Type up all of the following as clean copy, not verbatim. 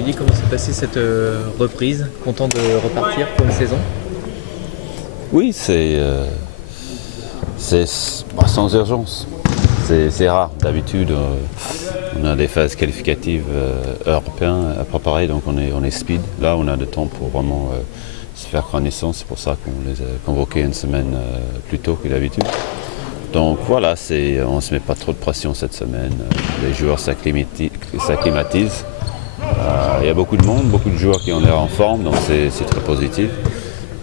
Gilly, comment s'est passée cette reprise? Content de repartir pour une saison? Oui, c'est sans urgence. C'est rare. D'habitude, on a des phases qualificatives européennes à préparer, donc on est speed. Là, on a le temps pour vraiment se faire connaissance. C'est pour ça qu'on les a convoqués une semaine plus tôt que d'habitude. Donc voilà, on ne se met pas trop de pression cette semaine. Les joueurs s'acclimatisent. Il y a beaucoup de monde, beaucoup de joueurs qui ont l'air en forme, donc c'est très positif.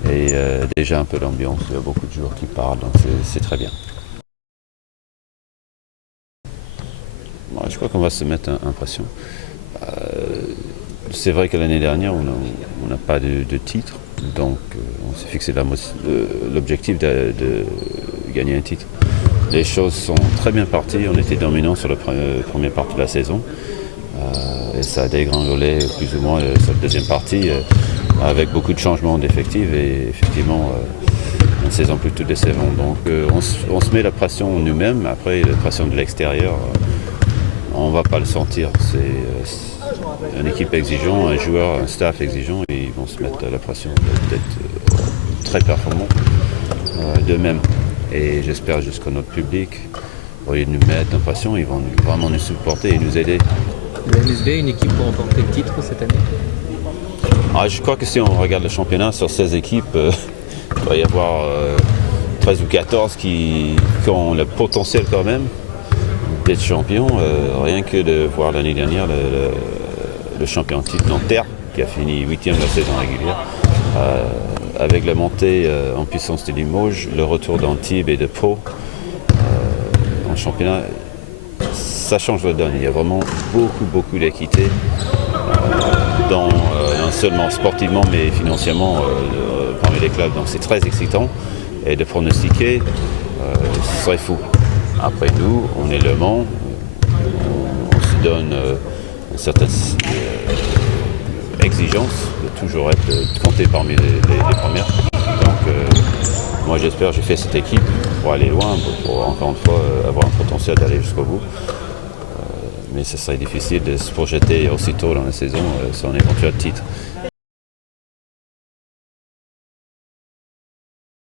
Et déjà un peu d'ambiance, il y a beaucoup de joueurs qui parlent, donc c'est très bien. Bon, je crois qu'on va se mettre en pression. C'est vrai que l'année dernière, on n'a pas de titre, donc on s'est fixé l'objectif de gagner un titre. Les choses sont très bien parties, on était dominants sur la première partie de la saison. Et ça a dégringolé plus ou moins sur la deuxième partie avec beaucoup de changements d'effectifs et effectivement une saison plutôt décevante. Donc on se met la pression nous-mêmes, après la pression de l'extérieur, on ne va pas le sentir. C'est une équipe exigeante, un joueur, un staff exigeant et ils vont se mettre la pression d'être très performants d'eux-mêmes. Et j'espère jusqu'à notre public, au lieu de nous mettre en pression, ils vont vraiment nous supporter et nous aider. La NSB, une équipe pour remporter le titre cette année? Je crois que si on regarde le championnat sur 16 équipes, il doit y avoir 13 ou 14 qui ont le potentiel quand même d'être champions. Rien que de voir l'année dernière le champion titre Nanterre qui a fini 8e de la saison régulière. Avec la montée en puissance de Limoges, le retour d'Antibes et de Pau en championnat, ça change la donne. Il y a vraiment beaucoup d'équité, non seulement sportivement mais financièrement parmi les clubs. Donc c'est très excitant et de pronostiquer, ce serait fou. Après nous, on est Le Mans, on se donne une certaine exigence de toujours être compté parmi les premières. Donc moi j'espère, j'ai fait cette équipe pour aller loin, pour encore une fois avoir un potentiel d'aller jusqu'au bout. Mais ce serait difficile de se projeter aussitôt dans la saison sur un éventuel titre.